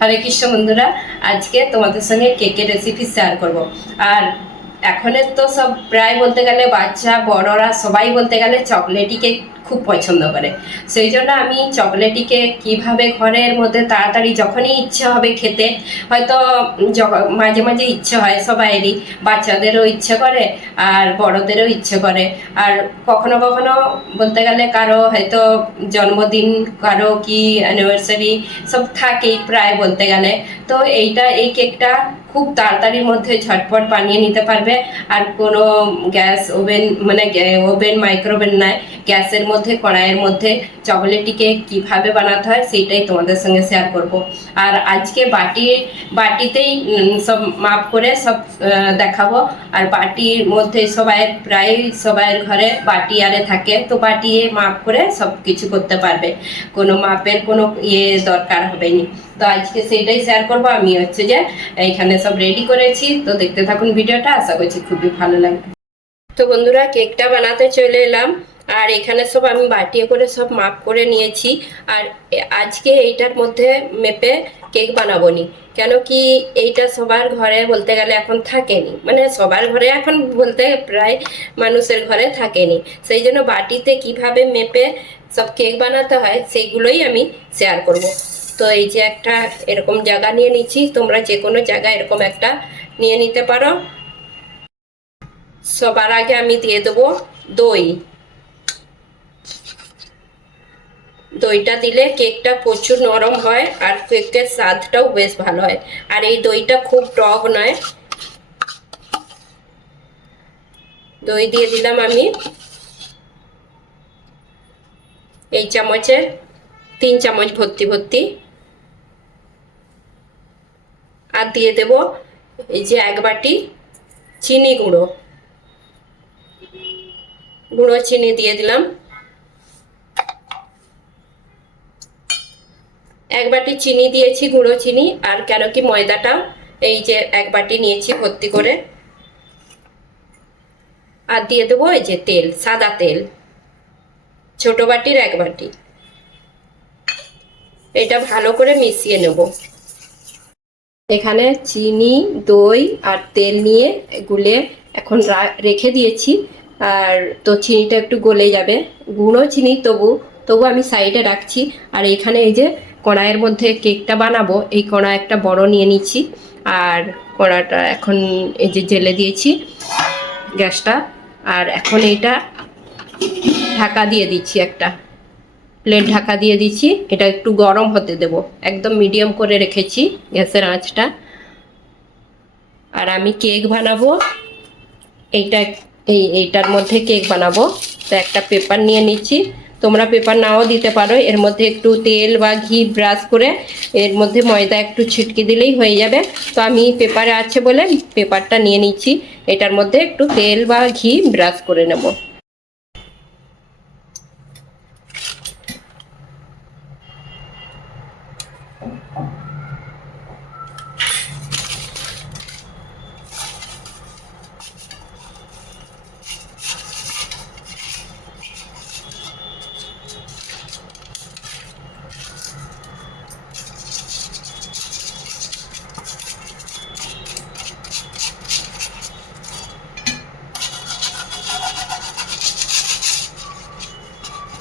হরে কৃষ্ণ বন্ধুরা, আজকে তোমাদের সঙ্গে কেকের রেসিপি শেয়ার করব। আর এখনের তো সব প্রায় বলতে গেলে বাচ্চা, বড়রা সবাই বলতে গেলে চকলেটি কেক খুব পছন্দ করে। সেই জন্য আমি চকলেটি কেক কীভাবে ঘরের মধ্যে তাড়াতাড়ি যখনই ইচ্ছে হবে খেতে, হয়তো মাঝে মাঝে ইচ্ছে হয় সবাইয়েরই বাচ্চাদেরও ইচ্ছে করে আর বড়দেরও ইচ্ছে করে। আর কখনো কখনো বলতে গেলে কারও হয়তো জন্মদিন, কারও কি অ্যানিভার্সারি সব থাকেই প্রায় বলতে গেলে। তো এইটা, এই কেকটা খুব তাড়াতাড়ির মধ্যে ঝটপট বানিয়ে নিতে পারবে। আর কোনো গ্যাস ওভেন মানে ওভেন, মাইক্রোওভেন নয়, গ্যাসের মধ্যে কড়াইয়ের মধ্যে চকলেটি কেক কীভাবে বানাতে হয় সেইটাই তোমাদের সঙ্গে শেয়ার করব। আর আজকে বাটি, বাটিতেই সব মাপ করে সব দেখাবো। আর বাটির মধ্যে সবাই প্রায় সবাইয়ের ঘরে বাটি আরে থাকে, তো বাটি মাপ করে সব কিছু করতে পারবে। কোনো মাপের কোনো ইয়ে দরকার হবে না তো আজকে সেইটাই শেয়ার করব। আমি হচ্ছে যে এখানে সব রেডি করেছি। তো দেখতে থাকুন ভিডিওটা। আশা করছি খুবই ভালো লাগবে। তো বন্ধুরা কেকটা বানাতে চলে এলাম। আর এখানে সব আমি বাটিয়ে করে সব মাপ করে নিয়েছি। আর আজকে এইটার মধ্যে মেপে কেক বানাবো নি কেন কি এইটা সবার ঘরে বলতে গেলে এখন থাকেনি। মানে সবার ঘরে এখন বলতে প্রায় মানুষের ঘরে থাকেনি। সেই জন্য বাটিতে কীভাবে মেপে সব কেক বানাতে হয় সেইগুলোই আমি শেয়ার করব। তো এই যে একটা এরকম জায়গা নিয়ে নিচ্ছি, তোমরা যে কোনো জায়গা এরকম একটা নিয়ে নিতে পারো। সবার আগে আমি দিয়ে দেবো দই। দইটা দিলে কেকটা প্রচুর নরম হয় আর কেকের স্বাদটাও বেশ ভালো হয়। আর এই দইটা খুব টক নয়। দই দিয়ে দিলাম আমি। এই চামচের তিন চামচ ভর্তি ভর্তি। আর দিয়ে দেব এই যে এক বাটি চিনি গুঁড়ো। গুঁড়ো চিনি দিয়ে দিলাম। এক বাটি চিনি দিয়েছি, গুঁড়ো চিনি, আর কেন কি ময়দাটাও এই যে এক বাটি নিয়েছি ভর্তি করে। আর দিয়ে দেবো এই যে তেল, সাদা তেল, ছোট বাটির এক বাটি। এটা ভালো করে মিশিয়ে নেব। এখানে চিনি, দই আর তেল নিয়ে গুলে এখন রেখে দিয়েছি। আর তো চিনিটা একটু গলে যাবে। গুঁড়ো চিনি তবু তবু আমি সাইডে রাখছি। আর এখানে এই যে কড়াইয়ের মধ্যে কেকটা বানাবো। এই কড়া একটা বড় নিয়ে নিচ্ছি। আর কড়াটা এখন এই যে জেলে দিয়েছি গ্যাসটা। আর এখন এইটা ঢাকা দিয়ে দিচ্ছি একটা। প্লেট ঢাকা দিয়ে দিচ্ছি। এটা একটু গরম হতে দেব। একদম মিডিয়াম করে রেখেছি গ্যাসের আঁচটা। আর আমি কেক বানাবো। এইটা এই এইটার মধ্যে কেক বানাবো। তো একটা পেপার নিয়ে নিচ্ছি। তোমরা পেপার নাও দিতে পারো। এর মধ্যে একটু তেল বা ঘি ব্রাশ করে এর মধ্যে ময়দা একটু ছিটকে দিলেই হয়ে যাবে। তো আমি পেপারে আছে বলে পেপারটা নিয়ে নিচ্ছি। এটার মধ্যে একটু তেল বা ঘি ব্রাশ করে নেব।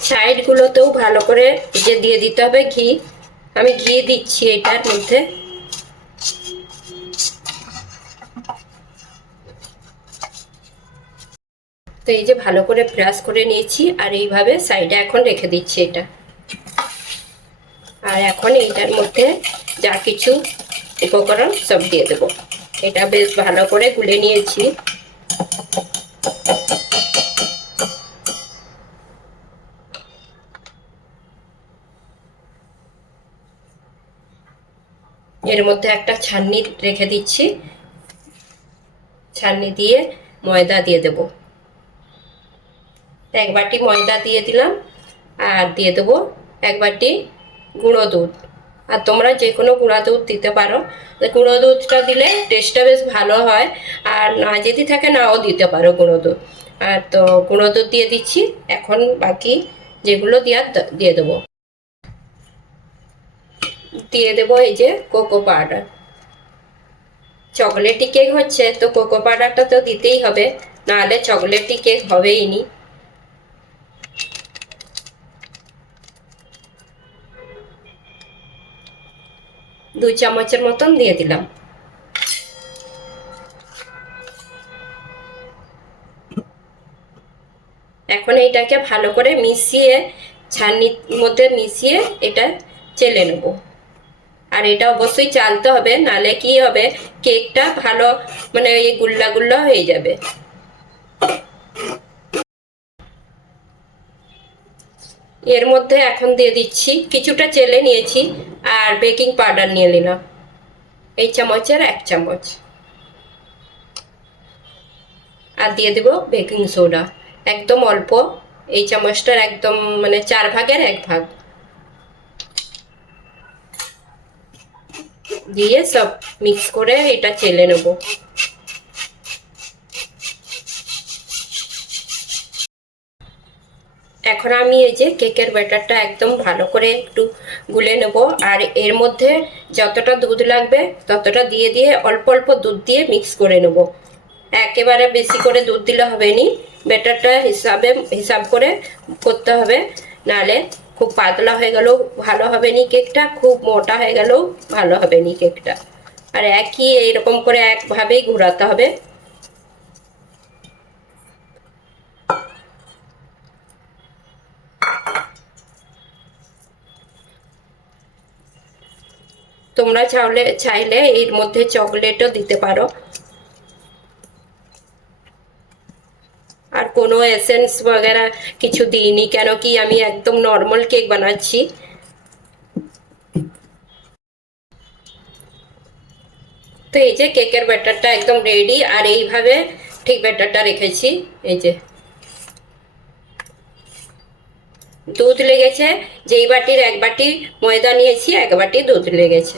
সাইডগুলোতেও ভালো করে যে দিয়ে দিতে হবে ঘি। আমি ঘি দিচ্ছি এটার মধ্যে। তো এই যে ভালো করে ব্রাশ করে নিয়েছি আর এইভাবে সাইডে এখন রেখে দিচ্ছি এটা। আর এখন এইটার মধ্যে যা কিছু উপকরণ সব দিয়ে দেবো। এটা বেশ ভালো করে গুলে নিয়েছি। এর মধ্যে একটা ছান্নি রেখে দিচ্ছি। ছান্নি দিয়ে ময়দা দিয়ে দেব। এক বাটি ময়দা দিয়ে দিলাম আর দিয়ে দেবো এক বাটি গুঁড়ো দুধ। আর তোমরা যে কোনো গুঁড়া দুধ দিতে পারো। গুঁড়ো দুধটা দিলে টেস্টটা বেশ ভালো হয়। আর না যদি থাকে নাও দিতে পারো গুঁড়ো দুধ। আর তো গুঁড়ো দুধ দিয়ে দিচ্ছি। এখন বাকি যেগুলো দেওয়ার দিয়ে দেবো। দিয়ে দেবো এই যে কোকো পাউডার চকলেটি কেক হচ্ছে, তো কোকো পাউডারটা তো দিতেই হবে, নাহলে চকলেটি কেক হবেই নি। দু চামচের মতন দিয়ে দিলাম। এখন এইটাকে ভালো করে মিশিয়ে, ছানির মধ্যে মিশিয়ে এটা চেলে নেব। আর এটা অবশ্যই চালতে হবে, নালে কি হবে? কেকটা ভালো মানে এই গুল্লা গুল্লা হয়ে যাবে। এর মধ্যে এখন দিয়ে দিচ্ছি, কিছুটা চেলে নিয়েছি, আর বেকিং পাউডার নিয়ে নিলাম। এই চামচের এক চামচ। আর দিয়ে দেব বেকিং সোডা। একদম অল্প, এই চামচটার একদম মানে চার ভাগের এক ভাগ। দিয়ে সব মিক্স করে এটা চেলে নেব। এখন আমি এই যে কেকের ব্যাটারটা একদম ভালো করে একটু গুলে নেব, আর এর মধ্যে যতটা দুধ লাগবে ততটা দিয়ে দিয়ে অল্প অল্প দুধ দিয়ে মিক্স করে নেব। একেবারে বেশি করে দুধ দিলে হবে নি ব্যাটারটা হিসাবে, হিসাব করে করতে হবে নালে খুব পাতলা হয়ে গেলেও ভালো হবে নি কেকটা? খুব মোটা হয়ে গেলেও ভালো হবে নি কেকটা। আর একই এইরকম করে একভাবেই ঘোরাতে হবে। তোমরা চাইলে চাইলে এর মধ্যে চকলেটও দিতে পারো। কোনো এসেন্স বগেরা কিছু দিইনি, কেন কি আমি একদম নর্মাল কেক বানাচ্ছি। তো এই যে কেকের ব্যাটারটা একদম রেডি আর এইভাবে ঠিক ব্যাটারটা রেখেছি, এই যে। দুধ লেগেছে, যেই বাটির এক বাটি ময়দা নিয়েছি, এক বাটি দুধ লেগেছে।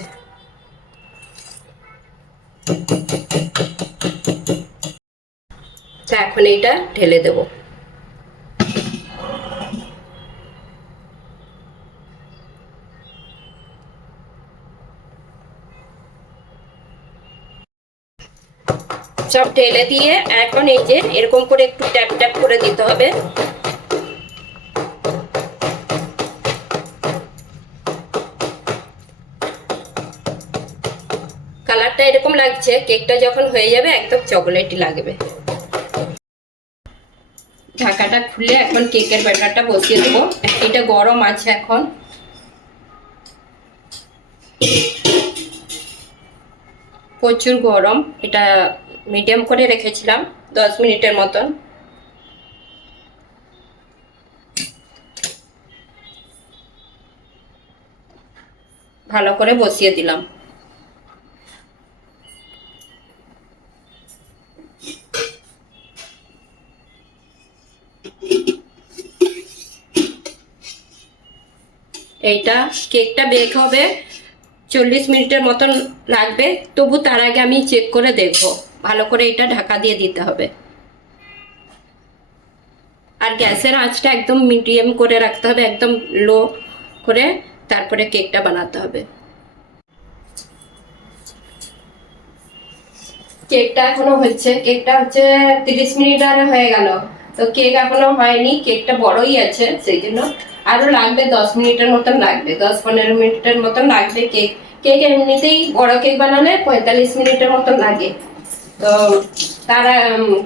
এখন এইটা ঢেলে দেব। সব ঢেলে দিয়ে এখন এই যে এরকম করে একটু ট্যাপ ট্যাপ করে দিতে হবে। কালারটা এরকম লাগছে, কেকটা যখন হয়ে যাবে একদম চকলেটই লাগবে। ঢাকাটা খুলে এখন কেকের ব্যাটারটা বসিয়ে দেবো। এটা গরম আছে এখন। প্রচুর গরম। এটা মিডিয়াম করে রেখেছিলাম, দশ মিনিটের মতন। ভালো করে বসিয়ে দিলাম। এইটা, কেকটা বেক হবে। চল্লিশ মিনিটের মতন লাগবে, তবু তার আগে আমি চেক করে দেখব। ভালো করে এটা ঢাকা দিয়ে দিতে হবে। আর গ্যাসের আঁচটা একদম মিডিয়াম করে রাখতে হবে, একদম লো করে, তারপরে কেকটা বানাতে হবে। কেকটা এখনও হচ্ছে কেকটা হচ্ছে তিরিশ মিনিট আর হয়ে গেল। তো কেক এখনও হয়নি, কেকটা বড়ই আছে, সেই জন্য আরও লাগবে দশ মিনিটের মতন লাগবে, দশ পনেরো মিনিটের মতন লাগবে কেক কেক এমনিতেই বড় কেক বানালে পঁয়তাল্লিশ মিনিটের মতন লাগে। তো তারা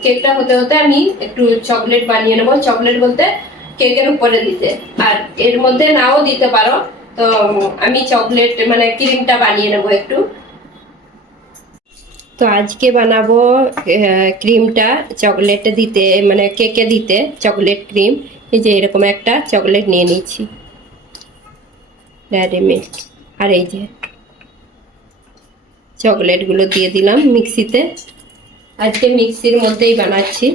কেকটা হতে হতে আমি একটু চকলেট বানিয়ে নেব। চকলেট বলতে কেকের উপরে দিতে। আর এর মধ্যে নাও দিতে পারো। তো আমি চকলেট মানে ক্রিমটা বানিয়ে নেব একটু। তো আজকে বানাবো ক্রিমটা চকলেটে দিতে মানে কেকে দিতে চকলেট ক্রিম এই যে এরকম একটা চকলেট নিয়ে নিচ্ছি ডেয়ারি মিল্ক আর এই যে চকলেটগুলো দিয়ে দিলাম মিক্সিতে। আজকে মিক্সির মধ্যেই বানাচ্ছি।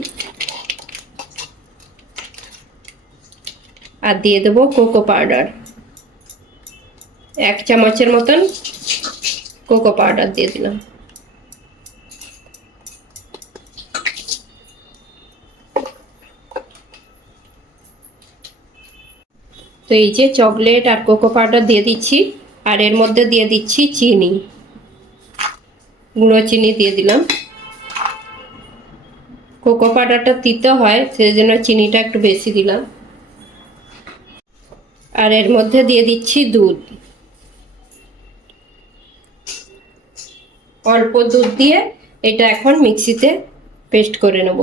আর দিয়ে দেবো কোকো পাউডার। এক চামচের মতন কোকো পাউডার দিয়ে দিলাম। তো এই যে চকলেট আর কোকো পাউডার দিয়ে দিচ্ছি, আর এর মধ্যে দিয়ে দিচ্ছি চিনি। গুঁড়ো চিনি দিয়ে দিলাম। কোকো পাউডারটা দিতে হয় সেই জন্য চিনিটা একটু বেশি দিলাম। আর এর মধ্যে দিয়ে দিচ্ছি দুধ। অল্প দুধ দিয়ে এটা এখন মিক্সিতে পেস্ট করে নেব।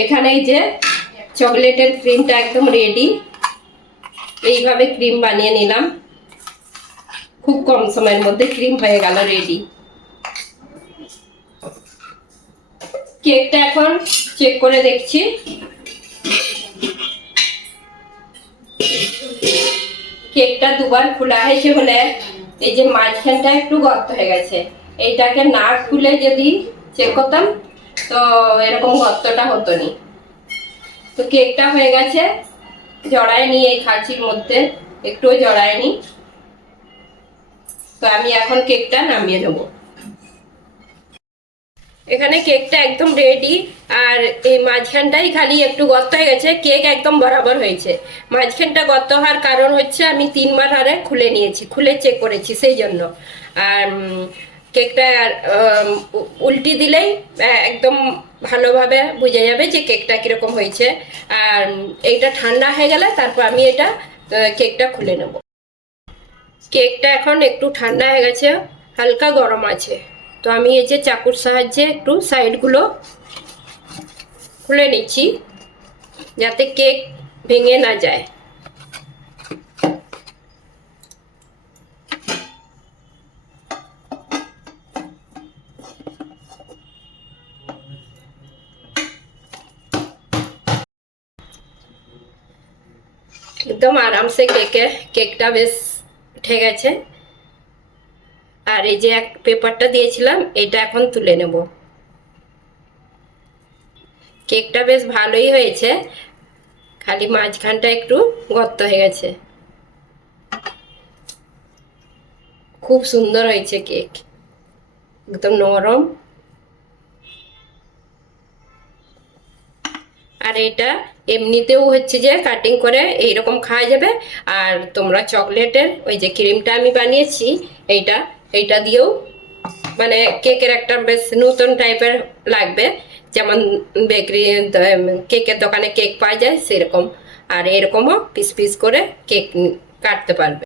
এখানে এই যে চকলেটের ক্রিমটা একদম রেডি এইভাবে ক্রিম বানিয়ে নিলাম। খুব কম সময়ের মধ্যে ক্রিম হয়ে গেল রেডি কেকটা এখন চেক করে দেখছি। কেকটা দুবার খোলা হয়েছে বলে এই যে মাঝখানটা একটু গর্ত হয়ে গেছে। এইটাকে না খুলে যদি চেক করতাম তো এরকম গর্তটা হতো নি তো কেকটা হয়ে গেছে জড়ায়নি এই খাঁচির মধ্যে, একটুও জড়ায়নি তো আমি এখন কেকটা নামিয়ে নেব এখানে কেকটা একদম রেডি আর এই মাঝখানটাই খালি একটু গর্ত হয়ে গেছে, কেক একদম বরাবর হয়েছে। মাঝখানটা গর্ত হওয়ার কারণ হচ্ছে আমি তিনবার হারে খুলে নিয়েছি, খুলে চেক করেছি সেই জন্য। আর কেকটা উল্টি দিলেই একদম ভালোভাবে বোঝা যাবে যে কেকটা কীরকম হয়েছে। আর এইটা ঠান্ডা হয়ে গেলে তারপর আমি এটা কেকটা খুলে নেব। কেকটা এখন একটু ঠান্ডা হয়ে গেছে, হালকা গরম আছে। তো আমি এই যে চাকুর সাহায্যে একটু সাইডগুলো খুলে নিচ্ছি, যাতে কেক ভেঙে না যায়। আরামসে কেকে, কেকটা বেশ উঠে গেছে। আর এই যে এক পেপারটা দিয়েছিলাম, এটা এখন তুলে নেব। কেকটা বেশ ভালোই হয়েছে। খালি মাঝখানটা একটু গর্ত হয়ে গেছে। খুব সুন্দর হয়েছে কেক। একদম নরম। আর এটা এমনিতেও হচ্ছে যে কাটিং করে এইরকম খাওয়া যাবে। আর তোমরা চকলেটের ওই যে ক্রিমটা আমি বানিয়েছি, এইটা এইটা দিয়েও মানে কেকের একটা বেশ নতুন টাইপের লাগবে। যেমন বেকারি কেকের দোকানে কেক পাওয়া যায়, সেরকম। আর এরকমও পিস পিস করে কেক কাটতে পারবে।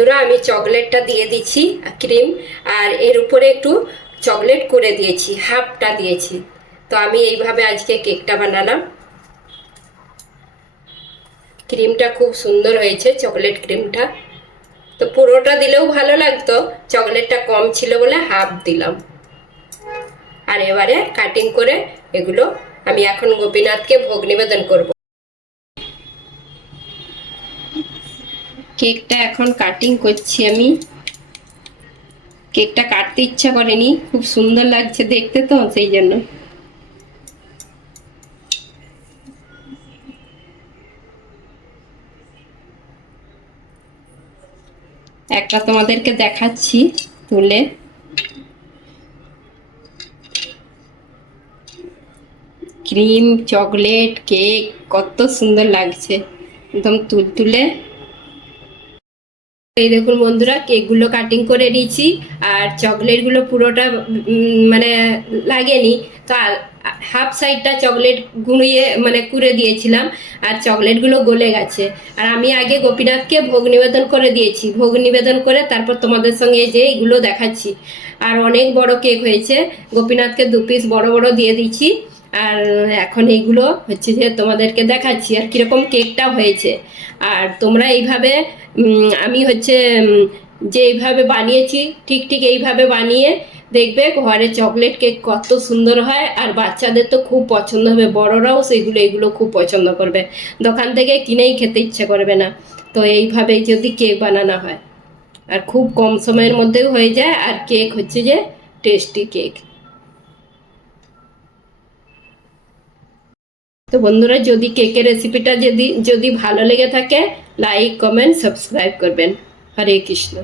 বন্ধুরা, আমি চকলেটটা দিয়ে দিচ্ছি, ক্রিম, আর এর উপরে একটু চকলেট করে দিয়েছি, হাফটা দিয়েছি। তো আমি এইভাবে আজকে কেকটা বানালাম। ক্রিমটা খুব সুন্দর হয়েছে, চকলেট ক্রিমটা। তো পুরোটা দিলেও ভালো লাগতো, চকলেটটা কম ছিল বলে হাফ দিলাম। আর এবারে কাটিং করে এগুলো আমি এখন গোপীনাথকে ভোগ নিবেদন করব। কেকটা এখন কাটিং করছি আমি। কেকটা কাটতে ইচ্ছা করেনি, খুব সুন্দর লাগছে দেখতে তো, সেই জন্য। একটা তোমাদেরকে দেখাচ্ছি তুলে। ক্রিম, চকলেট, কেক, কত সুন্দর লাগছে। একদম তুলতুলে। এই দেখুন বন্ধুরা, কেকগুলো কাটিং করে নিয়েছি আর চকলেটগুলো পুরোটা মানে লাগেনি। তো হাফ সাইডটা চকলেট গুঁড়িয়ে মানে কুড়ে দিয়েছিলাম আর চকলেটগুলো গলে গেছে। আর আমি আগে গোপীনাথকে ভোগ নিবেদন করে দিয়েছি। ভোগ নিবেদন করে তারপর তোমাদের সঙ্গে যে এগুলো দেখাচ্ছি। আর অনেক বড় কেক হয়েছে। গোপীনাথকে দু পিস বড় বড় দিয়ে দিচ্ছি আর এখন এইগুলো হচ্ছে যে তোমাদেরকে দেখাচ্ছি আর কীরকম কেকটা হয়েছে। আর তোমরা এইভাবে আমি হচ্ছে যে এইভাবে বানিয়েছি, ঠিক ঠিক এইভাবে বানিয়ে দেখবে ঘরে চকলেট কেক কত সুন্দর হয়। আর বাচ্চাদের তো খুব পছন্দ হবে, বড়রাও সেগুলো, এগুলো খুব পছন্দ করবে। দোকান থেকে কিনেই খেতে ইচ্ছে করবে না। তো এইভাবেই যদি কেক বানানো হয়। আর খুব কম সময়ের মধ্যেও হয়ে যায়। আর কেক হচ্ছে যে টেস্টি কেক। তো বন্ধুরা, যদি কেকের রেসিপিটা যদি যদি ভালো লেগে থাকে লাইক কমেন্ট সাবস্ক্রাইব করবেন। হরে কৃষ্ণ।